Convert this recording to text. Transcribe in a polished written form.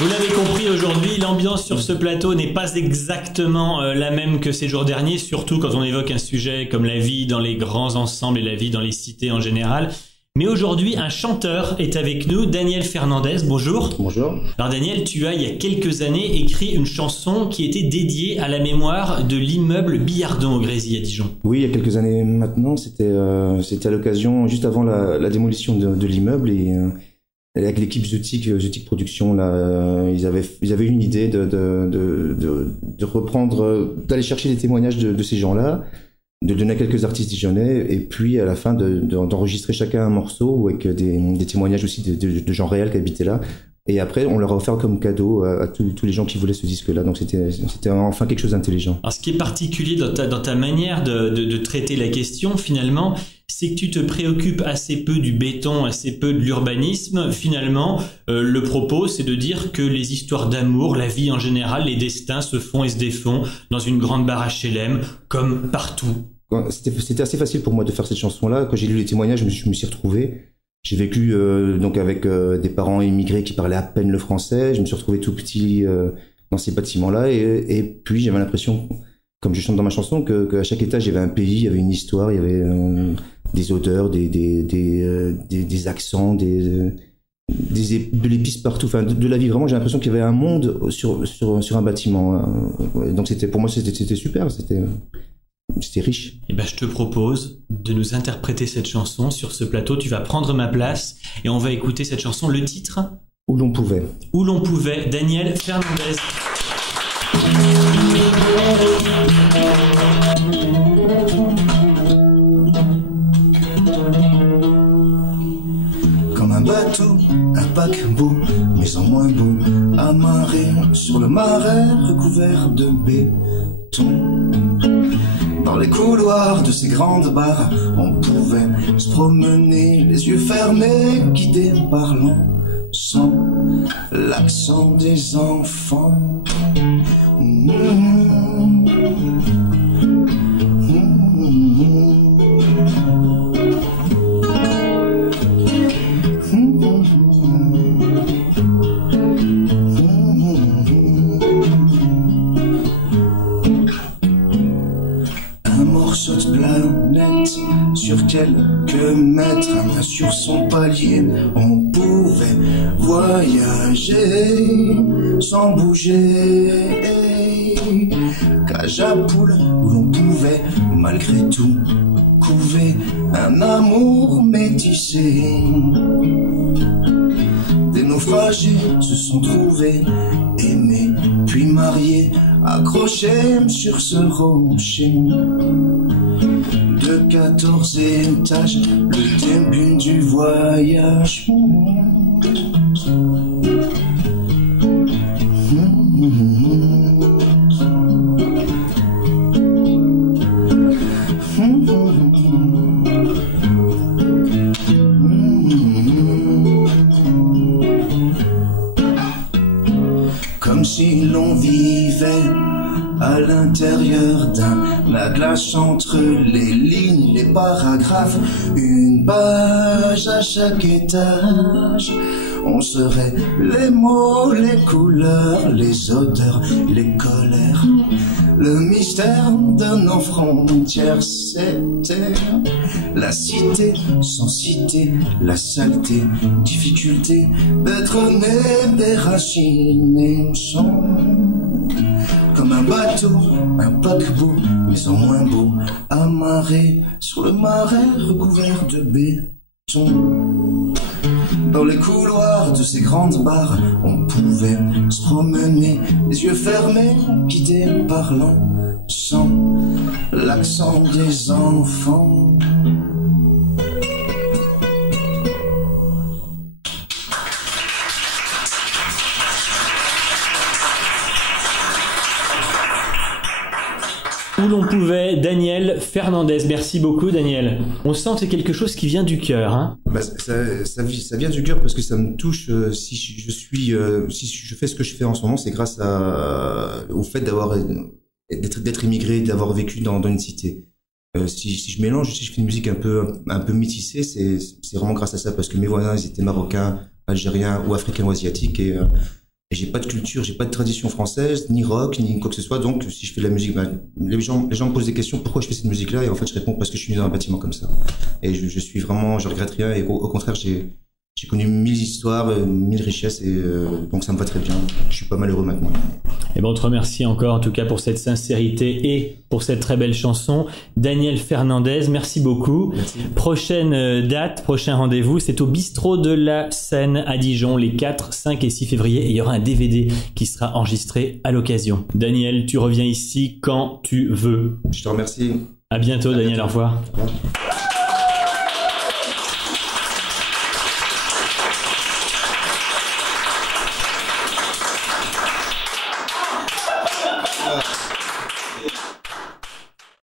Vous l'avez compris, aujourd'hui, l'ambiance sur ce plateau n'est pas exactement la même que ces jours derniers, surtout quand on évoque un sujet comme la vie dans les grands ensembles et la vie dans les cités en général. Mais aujourd'hui, un chanteur est avec nous, Daniel Fernandez. Bonjour. Bonjour. Alors Daniel, tu as, il y a quelques années, écrit une chanson qui était dédiée à la mémoire de l'immeuble Billardon au Grésy à Dijon. Oui, il y a quelques années maintenant, c'était à l'occasion, juste avant la démolition de l'immeuble, et avec l'équipe Zoetic Production, là, ils avaient eu une idée de reprendre, d'aller chercher les témoignages de ces gens-là, de donner à quelques artistes dijonnais, et puis à la fin d'enregistrer chacun un morceau avec des témoignages aussi de gens réels qui habitaient là. Et après, on leur a offert comme cadeau à tous les gens qui voulaient ce disque-là. Donc c'était enfin quelque chose d'intelligent. Alors ce qui est particulier dans ta manière de traiter la question, finalement, c'est que tu te préoccupes assez peu du béton, assez peu de l'urbanisme. Finalement, le propos, c'est de dire que les histoires d'amour, la vie en général, les destins se font et se défont dans une grande barre HLM, comme partout. C'était assez facile pour moi de faire cette chanson-là. Quand j'ai lu les témoignages, je me suis retrouvé. J'ai vécu donc avec des parents immigrés qui parlaient à peine le français. Je me suis retrouvé tout petit dans ces bâtiments-là, et puis j'avais l'impression, comme je chante dans ma chanson, qu'à chaque étage il y avait un pays, il y avait une histoire, il y avait des odeurs, des accents, de l'épice partout, enfin de la vie. Vraiment, j'ai l'impression qu'il y avait un monde sur un bâtiment. Donc pour moi c'était super, c'était riche. Et ben, je te propose de nous interpréter cette chanson sur ce plateau. Tu vas prendre ma place et on va écouter cette chanson. Le titre ? Où l'on pouvait. Où l'on pouvait. Daniel Fernandez. Comme un bateau, un paquebot, mais en moins beau, amarré sur le marais recouvert de béton. Dans les couloirs de ces grandes barres, on pouvait se promener, les yeux fermés, guidés par l'encens, l'accent des enfants. Sur quelques mètres, un main sur son palier, on pouvait voyager sans bouger. Cage à poules où l'on pouvait malgré tout couver un amour métissé. Des naufragés se sont trouvés, aimés puis mariés, accrochés sur ce rocher. De 14 étages, le début du voyage. Comme si l'on vivait à l'intérieur d'un atlas entre les lignes, les paragraphes, une page à chaque étage. On serait les mots, les couleurs, les odeurs, les colères. Le mystère de nos frontières, c'était la cité sans cité, la saleté, difficulté d'être né déraciné ensemble. Comme un bateau, un paquebot, mais en moins beau, amarré sur le marais recouvert de béton. Dans les couloirs de ces grandes barres, on pouvait se promener, les yeux fermés, guidés par l'encens, l'accent des enfants. Où l'on pouvait, Daniel Fernandez. Merci beaucoup, Daniel. On sent que c'est quelque chose qui vient du cœur, hein. Bah, ça vient du cœur parce que ça me touche. Si je fais ce que je fais en ce moment, c'est grâce au fait d'être immigré, d'avoir vécu dans une cité. Si je mélange, si je fais une musique un peu métissée, c'est vraiment grâce à ça, parce que mes voisins, ils étaient marocains, algériens ou africains ou asiatiques, et Et j'ai pas de culture, j'ai pas de tradition française, ni rock, ni quoi que ce soit. Donc, si je fais de la musique, les gens me posent des questions, pourquoi je fais cette musique-là? Et en fait, je réponds parce que je suis né dans un bâtiment comme ça. Et je suis vraiment, je regrette rien. Et au contraire, j'ai connu 1000 histoires, 1000 richesses, et donc ça me va très bien. Je suis pas malheureux maintenant. Et ben on te remercie encore en tout cas pour cette sincérité et pour cette très belle chanson. Daniel Fernandez, merci beaucoup. Merci. Prochaine date, prochain rendez-vous, c'est au Bistrot de la Seine à Dijon les 4, 5 et 6 février. Et il y aura un DVD qui sera enregistré à l'occasion. Daniel, tu reviens ici quand tu veux. Je te remercie. À bientôt, Daniel, au revoir. Au revoir.